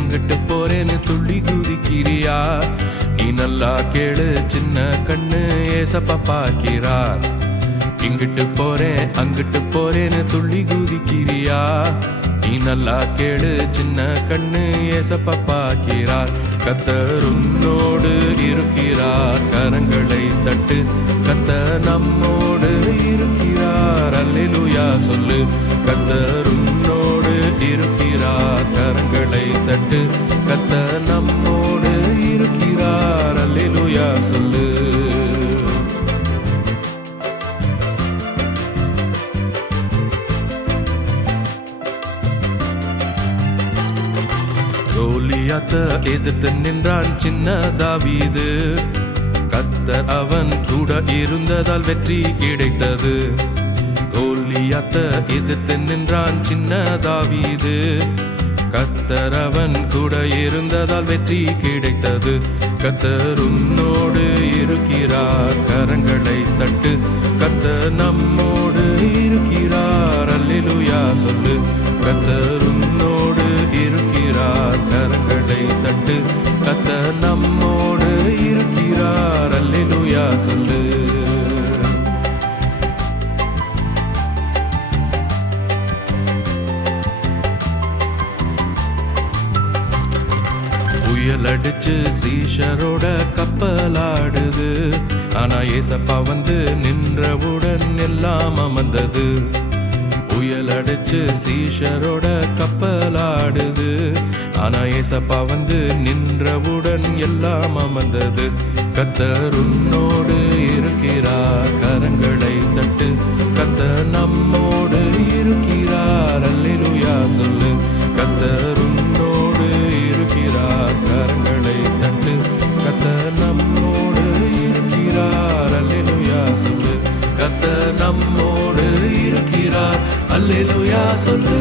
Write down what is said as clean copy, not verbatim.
அங்கிட்டு போறேன்னு துள்ளி குதிக்கிறியா? நீ நல்லா கேளு சின்ன கண்ணு, ஏசப்பா பார்க்கிறார். இங்கிட்டு போறேன் அங்கிட்டு போறேன்னு துள்ளி குதிக்கிறியா? நீ நல்லா கேளு சின்ன கண்ணு, ஏசப்பா பார்க்கிறார். கர்த்தர் உன்னோடு இருக்கிறார், கரங்களை தட்டு. கர்த்தர் நம்மோடு இருக்கிறார், அல்லேலூயா சொல்லு. கர்த்தர் உன்னோடு இருக்கிறார், கரங்களை தட்டு. கர்த்தர் நம்மோடு இருக்கிறார், அல்லேலூயா சொல்லு. கோலியாத்த எதிர்த்து நின்றான் சின்ன தாவீது. கர்த்தர் அவன் கூட இருந்ததால் வெற்றி கிடைத்தது. கோலியாத்த எதிர்த்து நின்றான் சின்ன தாவீது. கர்த்தர் அவன் கூட இருந்ததால் வெற்றி கிடைத்தது. கர்த்தர் உன்னோடு இருக்கிறார், கரங்களை தட்டு. கர்த்தர் நம்மோடு இருக்கிறார், அல்லேலூயா சொல்லு. கர்த்தர் உன்னோடு இருக்கிறார், கரங்களை தட்டு. கர்த்தர் நம்மோடு இருக்கிறார், அல்லேலூயா சொல்லு. புயல் அடிச்சு சீஷரோட கப்பலாடுது. ஆனா ஏசப்பா வந்து நின்றவுடன் எல்லாம் அமர்ந்தது. புயல் அடிச்சு சீஷரோட கப்பலாடுது. ஆனா ஏசப்பா வந்து நின்றவுடன் எல்லாம் அமர்ந்தது. கர்த்தர் உன்னோடு இருக்கிறார், கரங்களை தட்டு. கர்த்தர் நம்மோடு இருக்கிறார், அல்லேலூயா சொல்லு. கர்த்தர் உன்னோடு இருக்கிறார், கரங்களை தட்டு. கர்த்தர் நம்மோடு இருக்கிறார், அல்லேலூயா சொல்லு. கர்த்தர் நம்மோடு இருக்கிறார், அல்லேலூயா சொல்லு.